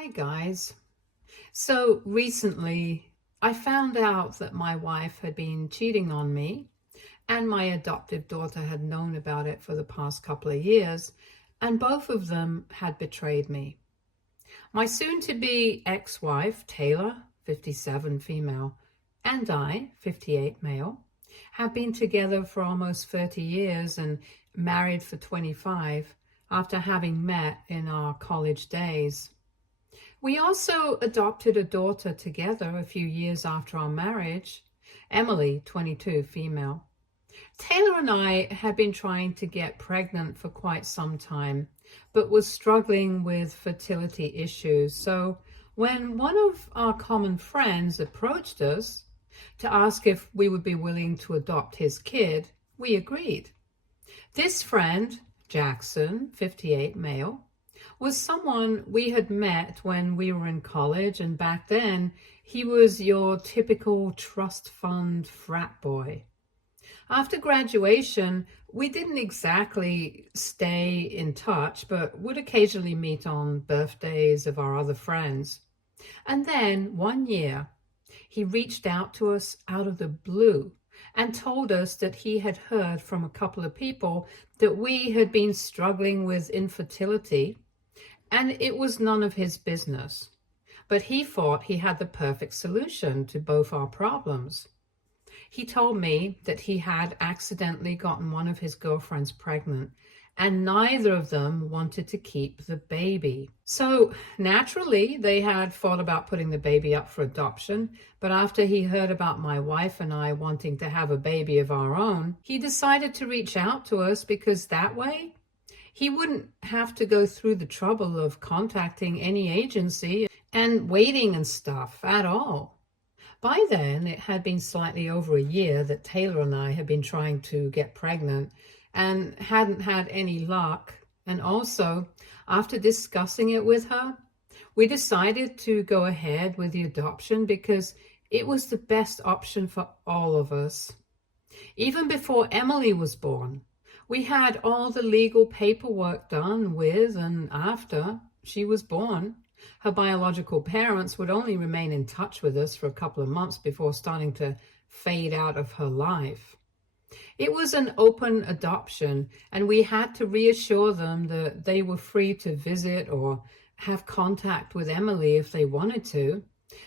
Hi guys. So recently I found out that my wife had been cheating on me and my adoptive daughter had known about it for the past couple of years, and both of them had betrayed me. My soon-to-be ex-wife, Taylor, 57 female, and I, 58 male, have been together for almost 30 years and married for 25 after having met in our college days. We also adopted a daughter together a few years after our marriage, Emily, 22, female. Taylor and I had been trying to get pregnant for quite some time, but was struggling with fertility issues. So when one of our common friends approached us to ask if we would be willing to adopt his kid, we agreed. This friend, Jackson, 58 male, was someone we had met when we were in college, and back then he was your typical trust fund frat boy. After graduation, we didn't exactly stay in touch, but would occasionally meet on birthdays of our other friends. And then one year, he reached out to us out of the blue and told us that he had heard from a couple of people that we had been struggling with infertility, and it was none of his business. But he thought he had the perfect solution to both our problems. He told me that he had accidentally gotten one of his girlfriends pregnant, and neither of them wanted to keep the baby. So naturally, they had thought about putting the baby up for adoption, but after he heard about my wife and I wanting to have a baby of our own, he decided to reach out to us because that way he wouldn't have to go through the trouble of contacting any agency and waiting and stuff at all. By then, it had been slightly over a year that Taylor and I had been trying to get pregnant and hadn't had any luck. And also, after discussing it with her, we decided to go ahead with the adoption because it was the best option for all of us. Even before Emily was born, we had all the legal paperwork done with and after she was born. Her biological parents would only remain in touch with us for a couple of months before starting to fade out of her life. It was an open adoption, and we had to reassure them that they were free to visit or have contact with Emily if they wanted to.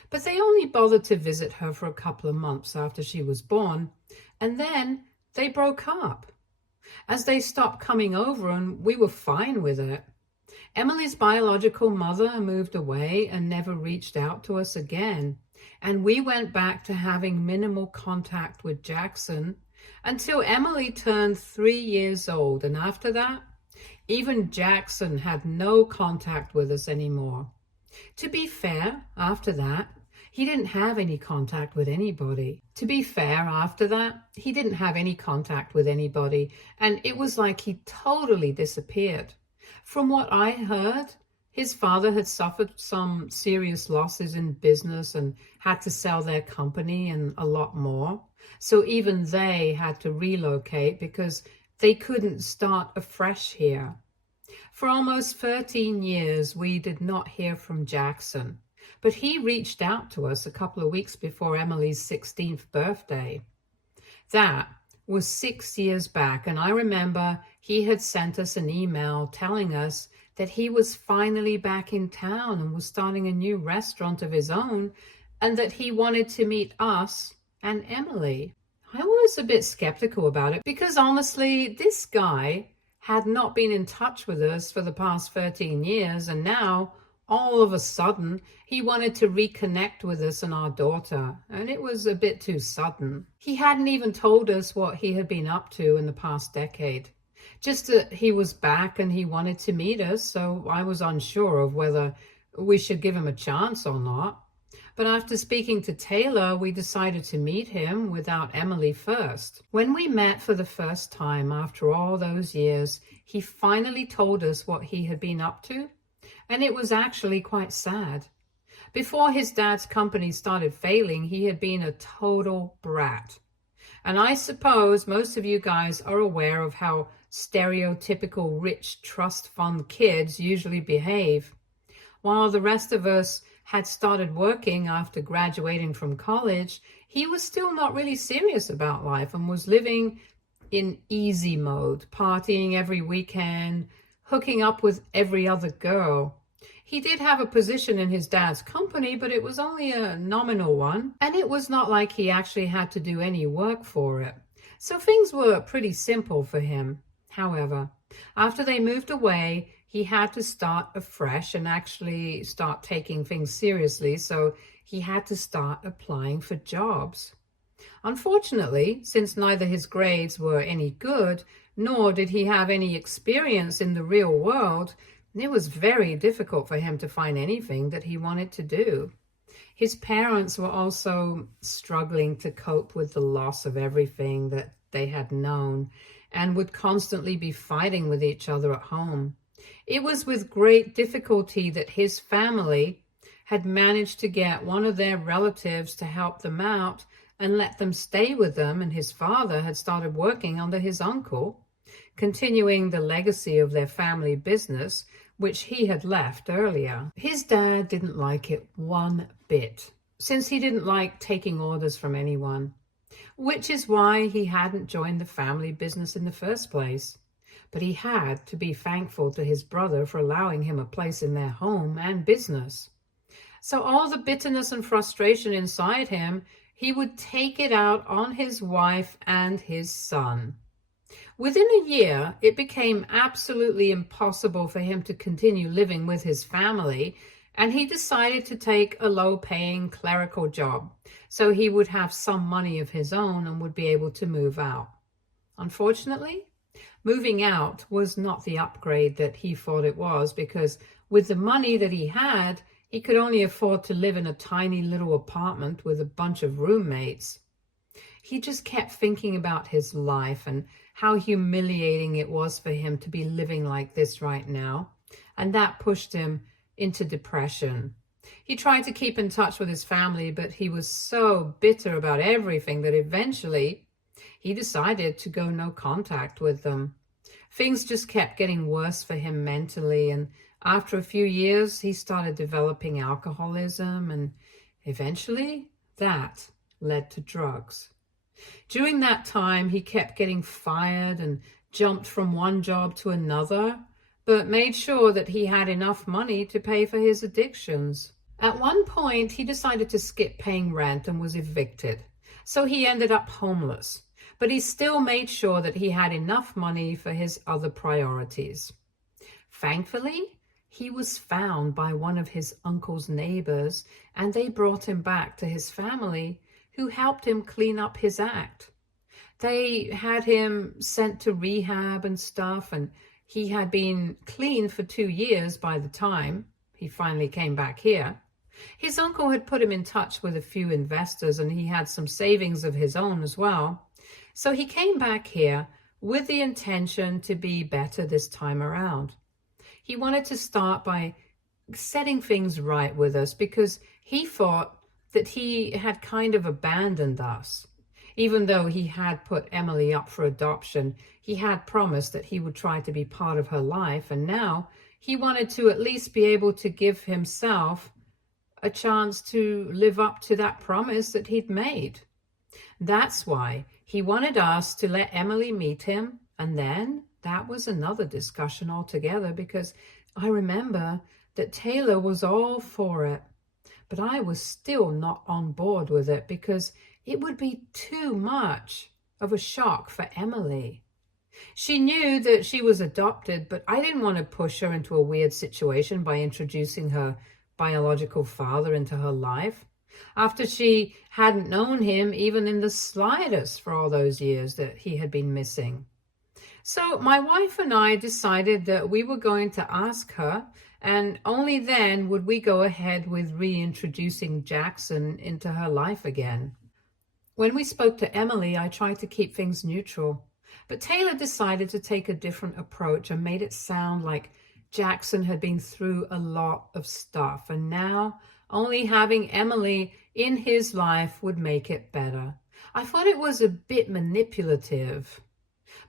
But they only bothered to visit her for a couple of months after she was born, and then they broke up, as they stopped coming over, and we were fine with it. Emily's biological mother moved away and never reached out to us again, and we went back to having minimal contact with Jackson until Emily turned 3 years old, and after that, even Jackson had no contact with us anymore. To be fair, after that, he didn't have any contact with anybody. And it was like he totally disappeared. From what I heard, his father had suffered some serious losses in business and had to sell their company and a lot more. So even they had to relocate because they couldn't start afresh here. For almost 13 years, we did not hear from Jackson, but he reached out to us a couple of weeks before Emily's 16th birthday. That was 6 years back, and I remember he had sent us an email telling us that he was finally back in town and was starting a new restaurant of his own, and that he wanted to meet us and Emily. I was a bit skeptical about it because honestly, this guy had not been in touch with us for the past 13 years, and now all of a sudden, he wanted to reconnect with us and our daughter, and it was a bit too sudden. He hadn't even told us what he had been up to in the past decade. Just that he was back and he wanted to meet us, so I was unsure of whether we should give him a chance or not. But after speaking to Taylor, we decided to meet him without Emily first. When we met for the first time after all those years, he finally told us what he had been up to. And it was actually quite sad. Before his dad's company started failing, he had been a total brat. And I suppose most of you guys are aware of how stereotypical rich trust fund kids usually behave. While the rest of us had started working after graduating from college, he was still not really serious about life and was living in easy mode, partying every weekend, hooking up with every other girl. He did have a position in his dad's company, but it was only a nominal one, and it was not like he actually had to do any work for it. So things were pretty simple for him. However, after they moved away, he had to start afresh and actually start taking things seriously, so he had to start applying for jobs. Unfortunately, since neither his grades were any good, nor did he have any experience in the real world, it was very difficult for him to find anything that he wanted to do. His parents were also struggling to cope with the loss of everything that they had known and would constantly be fighting with each other at home. It was with great difficulty that his family had managed to get one of their relatives to help them out and let them stay with them, and his father had started working under his uncle, continuing the legacy of their family business, which he had left earlier. His dad didn't like it one bit, since he didn't like taking orders from anyone, which is why he hadn't joined the family business in the first place. But he had to be thankful to his brother for allowing him a place in their home and business. So all the bitterness and frustration inside him, he would take it out on his wife and his son. Within a year, it became absolutely impossible for him to continue living with his family, and he decided to take a low-paying clerical job so he would have some money of his own and would be able to move out. Unfortunately, moving out was not the upgrade that he thought it was, because with the money that he had, he could only afford to live in a tiny little apartment with a bunch of roommates. He just kept thinking about his life and how humiliating it was for him to be living like this right now, and that pushed him into depression. He tried to keep in touch with his family, but he was so bitter about everything that eventually he decided to go no contact with them. Things just kept getting worse for him mentally, and after a few years, he started developing alcoholism, and eventually that led to drugs. During that time, he kept getting fired and jumped from one job to another, but made sure that he had enough money to pay for his addictions. At one point, he decided to skip paying rent and was evicted, so he ended up homeless, but he still made sure that he had enough money for his other priorities. Thankfully, he was found by one of his uncle's neighbors, and they brought him back to his family, who helped him clean up his act. They had him sent to rehab and stuff, and he had been clean for 2 years by the time he finally came back here. His uncle had put him in touch with a few investors, and he had some savings of his own as well. So he came back here with the intention to be better this time around. He wanted to start by setting things right with us, because he thought that he had kind of abandoned us. Even though he had put Emily up for adoption, he had promised that he would try to be part of her life, and now he wanted to at least be able to give himself a chance to live up to that promise that he'd made. That's why he wanted us to let Emily meet him, and then that was another discussion altogether, because I remember that Taylor was all for it. But I was still not on board with it, because it would be too much of a shock for Emily. She knew that she was adopted, but I didn't want to push her into a weird situation by introducing her biological father into her life, after she hadn't known him even in the slightest for all those years that he had been missing. So my wife and I decided that we were going to ask her, and only then would we go ahead with reintroducing Jackson into her life again. When we spoke to Emily, I tried to keep things neutral, but Taylor decided to take a different approach and made it sound like Jackson had been through a lot of stuff, and now only having Emily in his life would make it better. I thought it was a bit manipulative.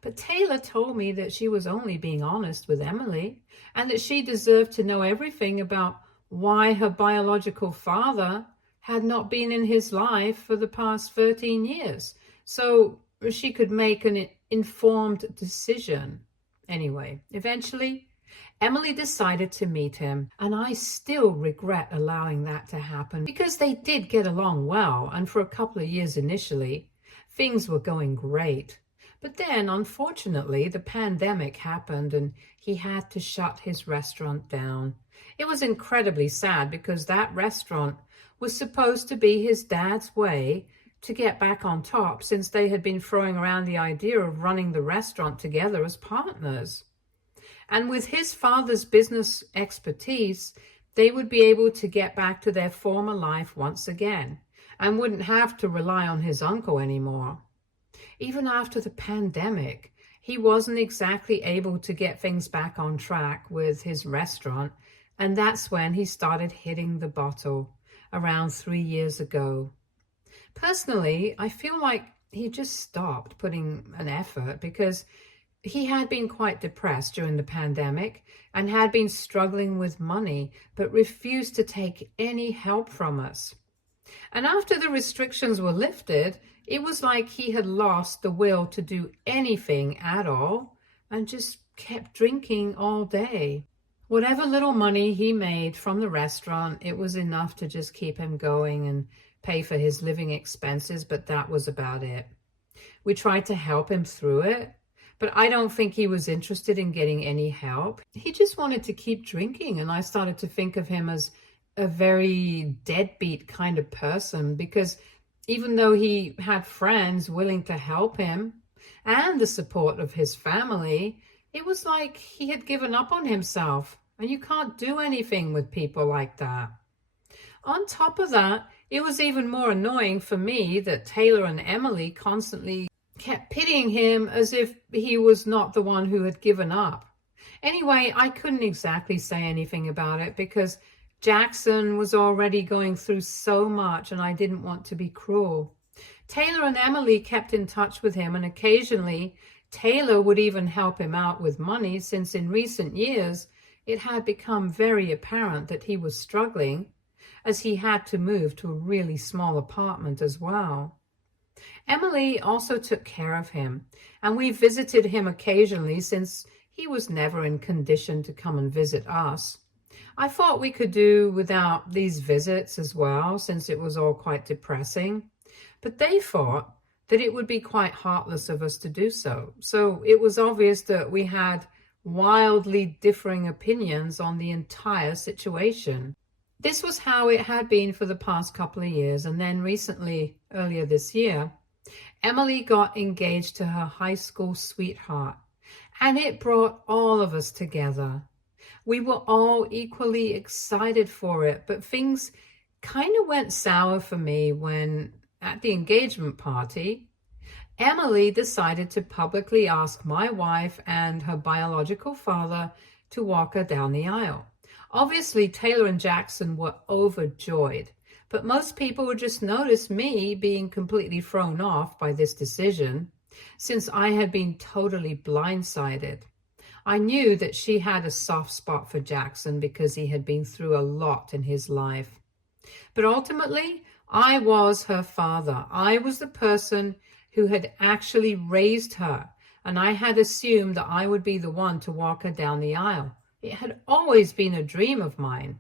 But Taylor told me that she was only being honest with Emily, and that she deserved to know everything about why her biological father had not been in his life for the past 13 years, so she could make an informed decision. Anyway, eventually, Emily decided to meet him, and I still regret allowing that to happen because they did get along well, and for a couple of years initially, things were going great. But then, unfortunately, the pandemic happened and he had to shut his restaurant down. It was incredibly sad because that restaurant was supposed to be his dad's way to get back on top, since they had been throwing around the idea of running the restaurant together as partners. And with his father's business expertise, they would be able to get back to their former life once again and wouldn't have to rely on his uncle anymore. Even after the pandemic, he wasn't exactly able to get things back on track with his restaurant, and that's when he started hitting the bottle around 3 years ago. Personally, I feel like he just stopped putting an effort because he had been quite depressed during the pandemic and had been struggling with money, but refused to take any help from us. And after the restrictions were lifted, it was like he had lost the will to do anything at all and just kept drinking all day. Whatever little money he made from the restaurant, it was enough to just keep him going and pay for his living expenses, but that was about it. We tried to help him through it, but I don't think he was interested in getting any help. He just wanted to keep drinking, and I started to think of him as a very deadbeat kind of person, because even though he had friends willing to help him and the support of his family, it was like he had given up on himself, and you can't do anything with people like that. On top of that, it was even more annoying for me that Taylor and Emily constantly kept pitying him as if he was not the one who had given up. Anyway, I couldn't exactly say anything about it because Jackson was already going through so much and I didn't want to be cruel. Taylor and Emily kept in touch with him, and occasionally Taylor would even help him out with money, since in recent years it had become very apparent that he was struggling, as he had to move to a really small apartment as well. Emily also took care of him, and we visited him occasionally since he was never in condition to come and visit us. I thought we could do without these visits as well, since it was all quite depressing, but they thought that it would be quite heartless of us to do so. So it was obvious that we had wildly differing opinions on the entire situation. This was how it had been for the past couple of years, and then recently, earlier this year, Emily got engaged to her high school sweetheart, and it brought all of us together. We were all equally excited for it, but things kind of went sour for me when, at the engagement party, Emily decided to publicly ask my wife and her biological father to walk her down the aisle. Obviously, Taylor and Jackson were overjoyed, but most people would just notice me being completely thrown off by this decision, since I had been totally blindsided. I knew that she had a soft spot for Jackson because he had been through a lot in his life. But ultimately, I was her father. I was the person who had actually raised her, and I had assumed that I would be the one to walk her down the aisle. It had always been a dream of mine.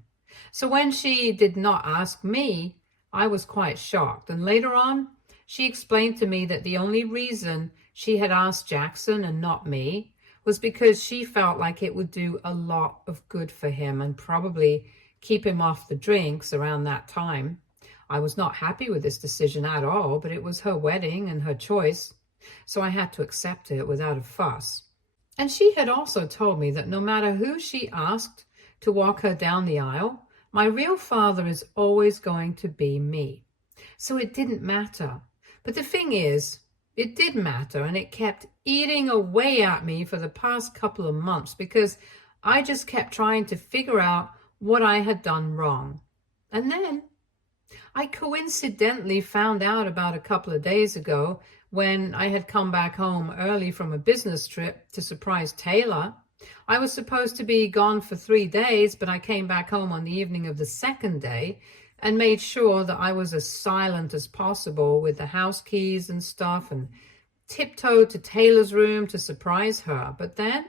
So when she did not ask me, I was quite shocked. And later on, she explained to me that the only reason she had asked Jackson and not me was because she felt like it would do a lot of good for him and probably keep him off the drinks around that time. I was not happy with this decision at all, but it was her wedding and her choice, so I had to accept it without a fuss. And she had also told me that no matter who she asked to walk her down the aisle, my real father is always going to be me. So it didn't matter. But the thing is, it did matter, and it kept eating away at me for the past couple of months because I just kept trying to figure out what I had done wrong. And then I coincidentally found out about a couple of days ago when I had come back home early from a business trip to surprise Taylor. I was supposed to be gone for 3 days, but I came back home on the evening of the second day and made sure that I was as silent as possible with the house keys and stuff, and tiptoed to Taylor's room to surprise her. But then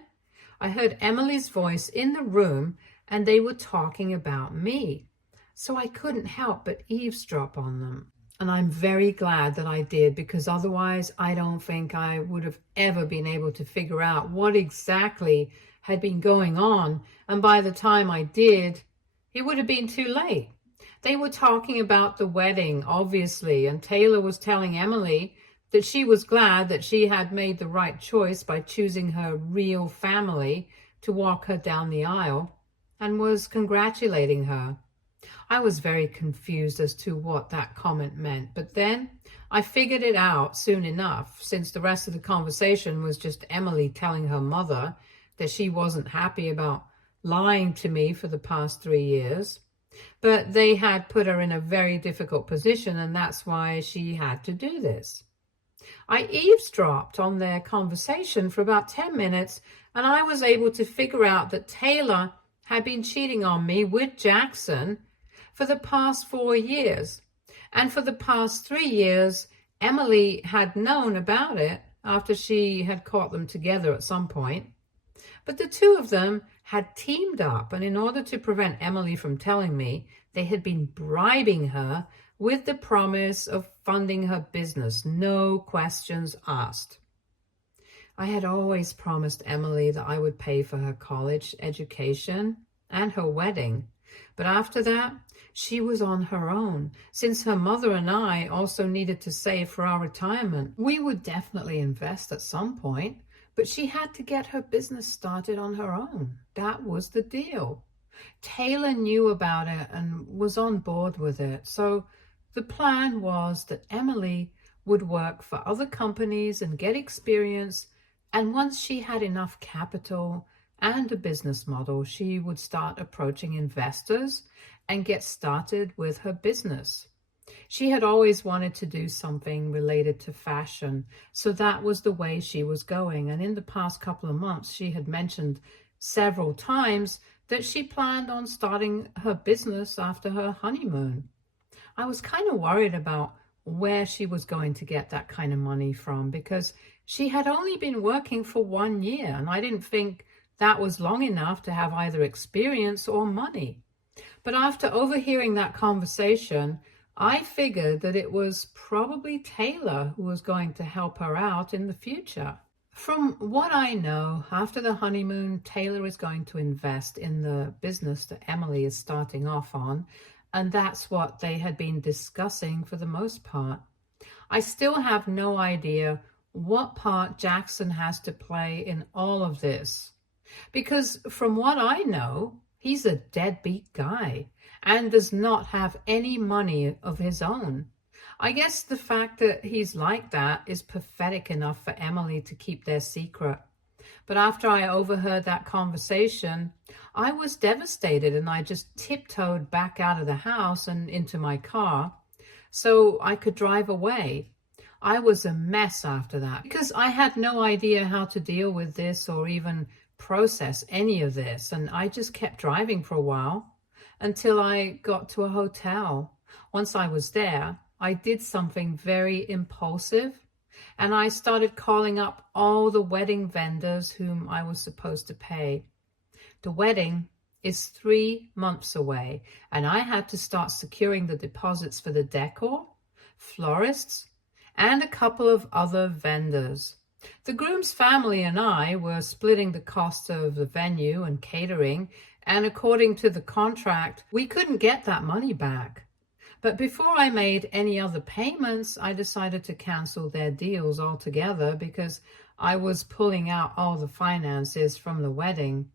I heard Emily's voice in the room, and they were talking about me. So I couldn't help but eavesdrop on them. And I'm very glad that I did, because otherwise I don't think I would have ever been able to figure out what exactly had been going on. And by the time I did, it would have been too late. They were talking about the wedding, obviously, and Taylor was telling Emily that she was glad that she had made the right choice by choosing her real family to walk her down the aisle, and was congratulating her. I was very confused as to what that comment meant, but then I figured it out soon enough, since the rest of the conversation was just Emily telling her mother that she wasn't happy about lying to me for the past 3 years. But they had put her in a very difficult position, and that's why she had to do this. I eavesdropped on their conversation for about 10 minutes, and I was able to figure out that Taylor had been cheating on me with Jackson for the past 4 years. And for the past 3 years, Emily had known about it after she had caught them together at some point. But the two of them had teamed up, and in order to prevent Emily from telling me, they had been bribing her with the promise of funding her business, no questions asked. I had always promised Emily that I would pay for her college education and her wedding, but after that, she was on her own, since her mother and I also needed to save for our retirement. We would definitely invest at some point, but she had to get her business started on her own. That was the deal. Taylor knew about it and was on board with it. So the plan was that Emily would work for other companies and get experience, and once she had enough capital and a business model, she would start approaching investors and get started with her business. She had always wanted to do something related to fashion, so that was the way she was going. And in the past couple of months, she had mentioned several times that she planned on starting her business after her honeymoon. I was kind of worried about where she was going to get that kind of money from, because she had only been working for 1 year, and I didn't think that was long enough to have either experience or money. But after overhearing that conversation, I figured that it was probably Taylor who was going to help her out in the future. From what I know, after the honeymoon, Taylor is going to invest in the business that Emily is starting off on, and that's what they had been discussing for the most part. I still have no idea what part Jackson has to play in all of this, because from what I know, he's a deadbeat guy and does not have any money of his own. I guess the fact that he's like that is pathetic enough for Emily to keep their secret. But after I overheard that conversation, I was devastated, and I just tiptoed back out of the house and into my car so I could drive away. I was a mess after that, because I had no idea how to deal with this or even process any of this, and I just kept driving for a while until I got to a hotel. Once I was there, I did something very impulsive, and I started calling up all the wedding vendors whom I was supposed to pay. The wedding is 3 months away, and I had to start securing the deposits for the decor, florists, and a couple of other vendors. The groom's family and I were splitting the cost of the venue and catering, and according to the contract, we couldn't get that money back. But before I made any other payments, I decided to cancel their deals altogether, because I was pulling out all the finances from the wedding.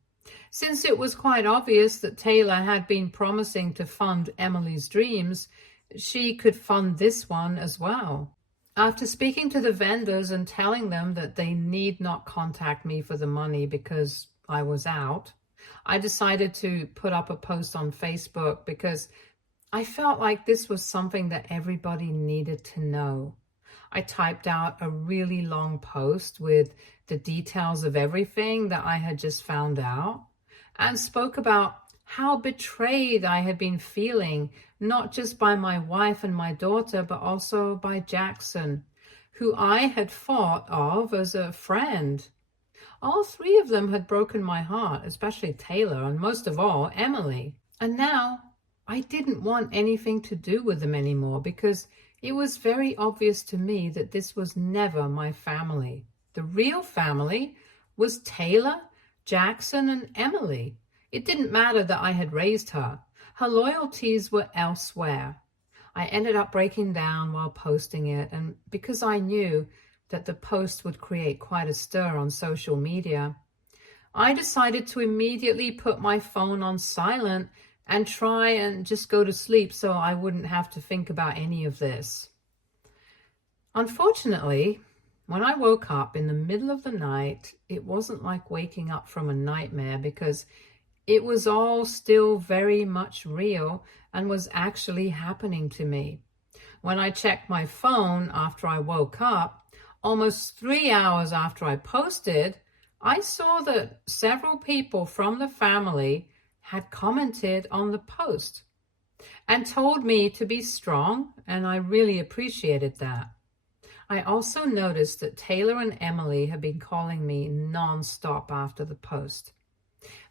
Since it was quite obvious that Taylor had been promising to fund Emily's dreams, she could fund this one as well. After speaking to the vendors and telling them that they need not contact me for the money because I was out, I decided to put up a post on Facebook, because I felt like this was something that everybody needed to know. I typed out a really long post with the details of everything that I had just found out and spoke about how betrayed I had been feeling, not just by my wife and my daughter, but also by Jackson, who I had thought of as a friend. All three of them had broken my heart, especially Taylor, and most of all, Emily. And now I didn't want anything to do with them anymore because it was very obvious to me that this was never my family. The real family was Taylor, Jackson, and Emily. It didn't matter that I had raised her. Her loyalties were elsewhere. I ended up breaking down while posting it, and because I knew that the post would create quite a stir on social media, I decided to immediately put my phone on silent and try and just go to sleep so I wouldn't have to think about any of this. Unfortunately, when I woke up in the middle of the night, it wasn't like waking up from a nightmare because it was all still very much real and was actually happening to me. When I checked my phone after I woke up, almost 3 hours after I posted, I saw that several people from the family had commented on the post and told me to be strong, and I really appreciated that. I also noticed that Taylor and Emily had been calling me non-stop after the post,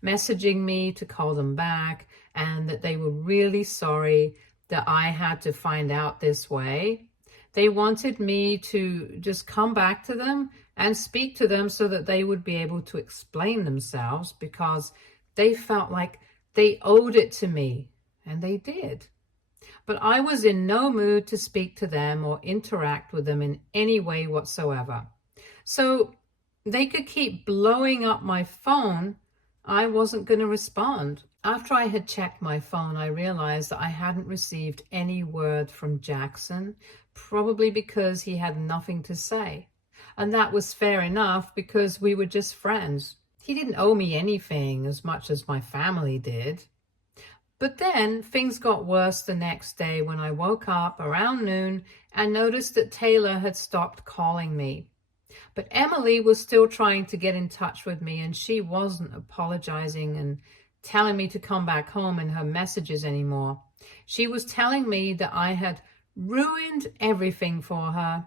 messaging me to call them back and that they were really sorry that I had to find out this way. They wanted me to just come back to them and speak to them so that they would be able to explain themselves because they felt like they owed it to me, and they did. But I was in no mood to speak to them or interact with them in any way whatsoever. So they could keep blowing up my phone. I wasn't going to respond. After I had checked my phone, I realized that I hadn't received any word from Jackson, probably because he had nothing to say. And that was fair enough because we were just friends. He didn't owe me anything as much as my family did. But then things got worse the next day when I woke up around noon and noticed that Taylor had stopped calling me. But Emily was still trying to get in touch with me, and she wasn't apologizing and telling me to come back home in her messages anymore. She was telling me that I had ruined everything for her.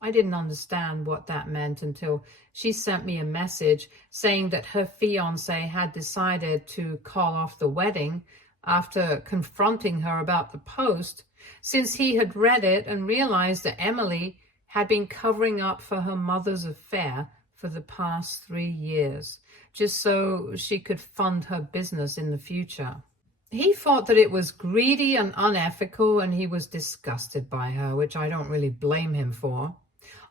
I didn't understand what that meant until she sent me a message saying that her fiancé had decided to call off the wedding after confronting her about the post, since he had read it and realized that Emily had been covering up for her mother's affair for the past 3 years, just so she could fund her business in the future. He thought that it was greedy and unethical, and he was disgusted by her, which I don't really blame him for.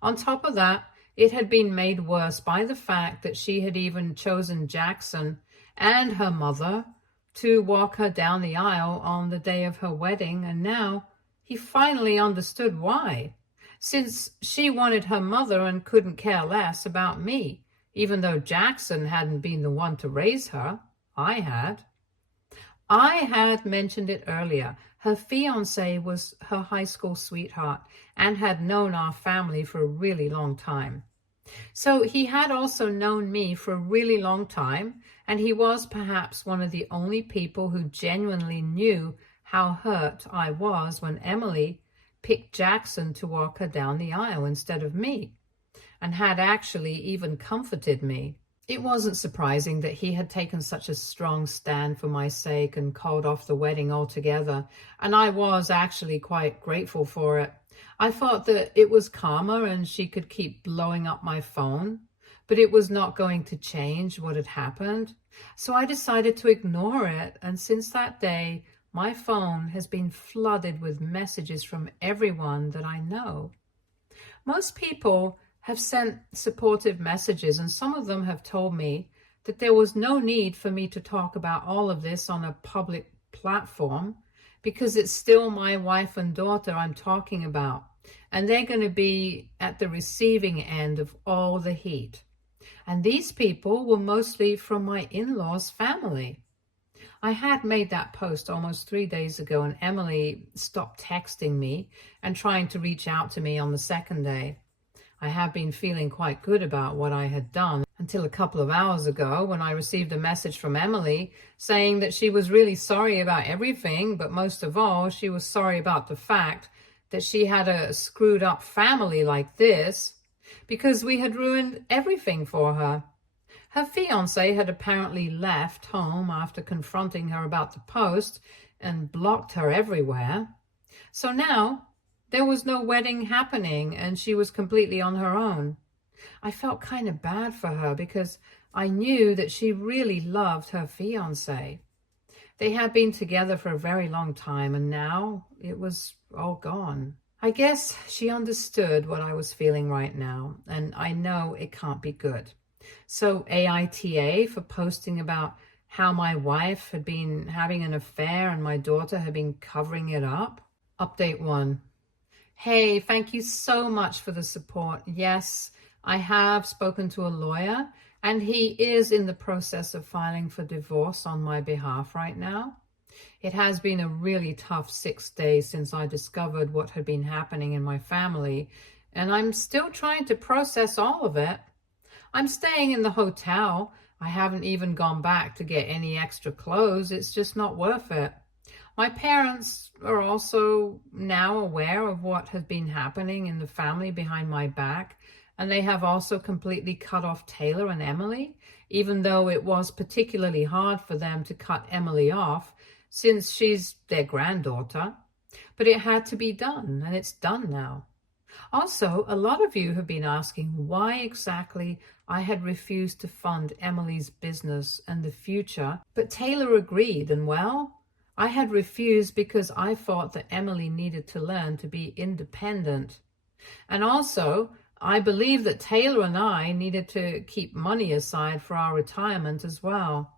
On top of that, it had been made worse by the fact that she had even chosen Jackson and her mother to walk her down the aisle on the day of her wedding, and now he finally understood why. Since she wanted her mother and couldn't care less about me, even though Jackson hadn't been the one to raise her, I had. I had mentioned it earlier. Her fiancé was her high school sweetheart and had known our family for a really long time. So he had also known me for a really long time, and he was perhaps one of the only people who genuinely knew how hurt I was when Emily picked Jackson to walk her down the aisle instead of me, and had actually even comforted me. It wasn't surprising that he had taken such a strong stand for my sake and called off the wedding altogether, and I was actually quite grateful for it. I thought that it was karma and she could keep blowing up my phone, but it was not going to change what had happened. So I decided to ignore it, and since that day, my phone has been flooded with messages from everyone that I know. Most people have sent supportive messages, and some of them have told me that there was no need for me to talk about all of this on a public platform because it's still my wife and daughter I'm talking about, and they're going to be at the receiving end of all the heat. And these people were mostly from my in-laws' family. I had made that post almost 3 days ago, and Emily stopped texting me and trying to reach out to me on the second day. I had been feeling quite good about what I had done until a couple of hours ago when I received a message from Emily saying that she was really sorry about everything, but most of all, she was sorry about the fact that she had a screwed up family like this because we had ruined everything for her. Her fiancé had apparently left home after confronting her about the post and blocked her everywhere. So now there was no wedding happening and she was completely on her own. I felt kind of bad for her because I knew that she really loved her fiancé. They had been together for a very long time and now it was all gone. I guess she understood what I was feeling right now, and I know it can't be good. So AITA for posting about how my wife had been having an affair and my daughter had been covering it up. Update 1. Hey, thank you so much for the support. Yes, I have spoken to a lawyer and he is in the process of filing for divorce on my behalf right now. It has been a really tough 6 days since I discovered what had been happening in my family, and I'm still trying to process all of it. I'm staying in the hotel. I haven't even gone back to get any extra clothes. It's just not worth it. My parents are also now aware of what has been happening in the family behind my back, and they have also completely cut off Taylor and Emily, even though it was particularly hard for them to cut Emily off since she's their granddaughter. But it had to be done, and it's done now. Also, a lot of you have been asking why exactly I had refused to fund Emily's business and the future, but Taylor agreed, and well, I had refused because I thought that Emily needed to learn to be independent. And also, I believe that Taylor and I needed to keep money aside for our retirement as well.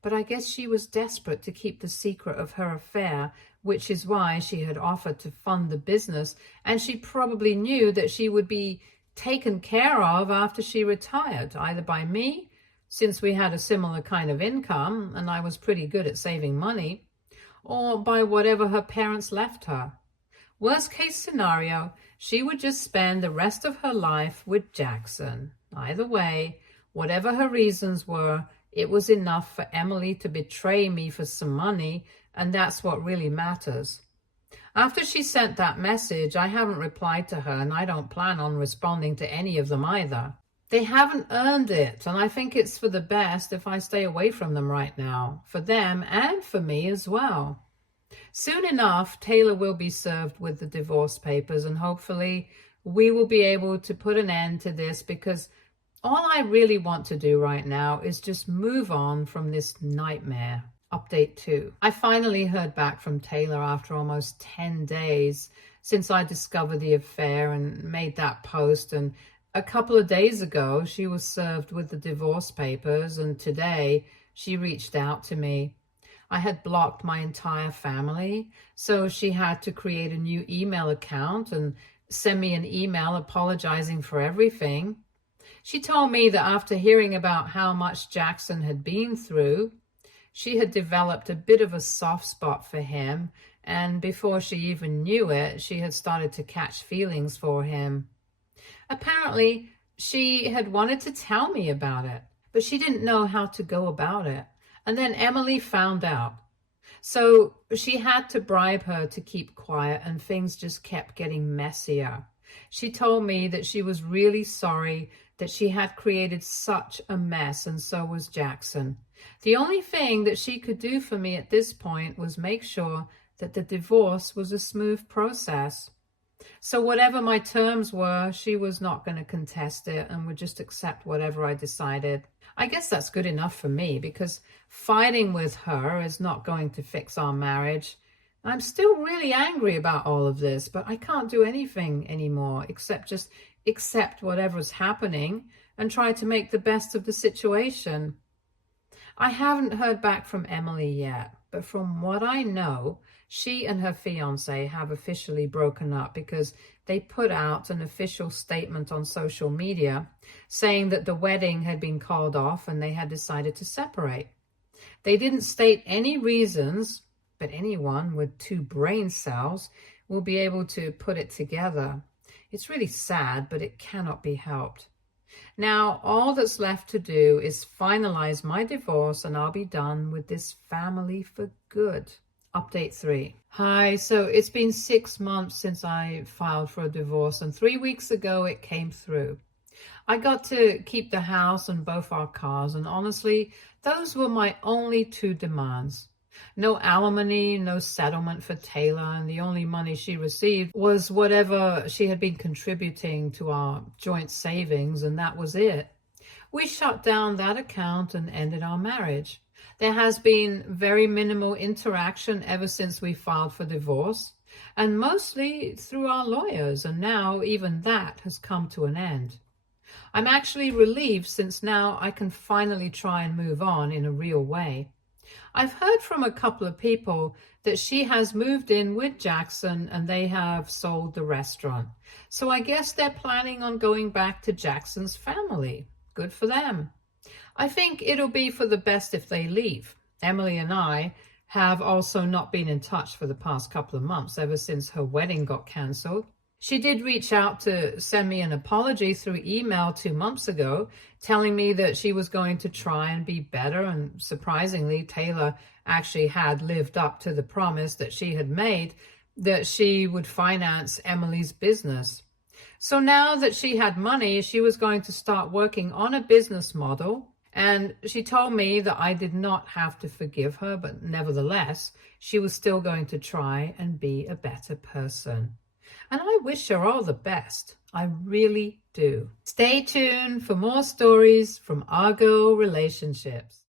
But I guess she was desperate to keep the secret of her affair, which is why she had offered to fund the business, and she probably knew that she would be taken care of after she retired, either by me, since we had a similar kind of income and I was pretty good at saving money, or by whatever her parents left her. Worst case scenario, she would just spend the rest of her life with Jackson. Either way, whatever her reasons were, it was enough for Emily to betray me for some money, and that's what really matters. After she sent that message, I haven't replied to her, and I don't plan on responding to any of them either. They haven't earned it, and I think it's for the best if I stay away from them right now, for them and for me as well. Soon enough, Taylor will be served with the divorce papers, and hopefully we will be able to put an end to this, because all I really want to do right now is just move on from this nightmare. Update 2. I finally heard back from Taylor after almost 10 days since I discovered the affair and made that post, and a couple of days ago she was served with the divorce papers, and today she reached out to me. I had blocked my entire family, so she had to create a new email account and send me an email apologizing for everything. She told me that after hearing about how much Jackson had been through, she had developed a bit of a soft spot for him, and before she even knew it, she had started to catch feelings for him. Apparently, she had wanted to tell me about it, but she didn't know how to go about it. And then Emily found out. So she had to bribe her to keep quiet, and things just kept getting messier. She told me that she was really sorry that she had created such a mess, and so was Jackson. The only thing that she could do for me at this point was make sure that the divorce was a smooth process. So whatever my terms were, she was not going to contest it and would just accept whatever I decided. I guess that's good enough for me, because fighting with her is not going to fix our marriage. I'm still really angry about all of this, but I can't do anything anymore except just accept whatever's happening and try to make the best of the situation. I haven't heard back from Emily yet, but from what I know, she and her fiancé have officially broken up because they put out an official statement on social media saying that the wedding had been called off and they had decided to separate. They didn't state any reasons, but anyone with 2 brain cells will be able to put it together. It's really sad, but it cannot be helped. Now, all that's left to do is finalize my divorce and I'll be done with this family for good. Update 3. Hi, so it's been 6 months since I filed for a divorce, and 3 weeks ago it came through. I got to keep the house and both our cars, and honestly, those were my only 2 demands. No alimony, no settlement for Taylor, and the only money she received was whatever she had been contributing to our joint savings, and that was it. We shut down that account and ended our marriage. There has been very minimal interaction ever since we filed for divorce, and mostly through our lawyers, and now even that has come to an end. I'm actually relieved, since now I can finally try and move on in a real way. I've heard from a couple of people that she has moved in with Jackson and they have sold the restaurant. So I guess they're planning on going back to Jackson's family. Good for them. I think it'll be for the best if they leave. Emily and I have also not been in touch for the past couple of months, ever since her wedding got cancelled. She did reach out to send me an apology through email 2 months ago, telling me that she was going to try and be better, and surprisingly, Taylor actually had lived up to the promise that she had made, that she would finance Emily's business. So now that she had money, she was going to start working on a business model, and she told me that I did not have to forgive her, but nevertheless, she was still going to try and be a better person. And I wish her all the best. I really do. Stay tuned for more stories from our girl relationships.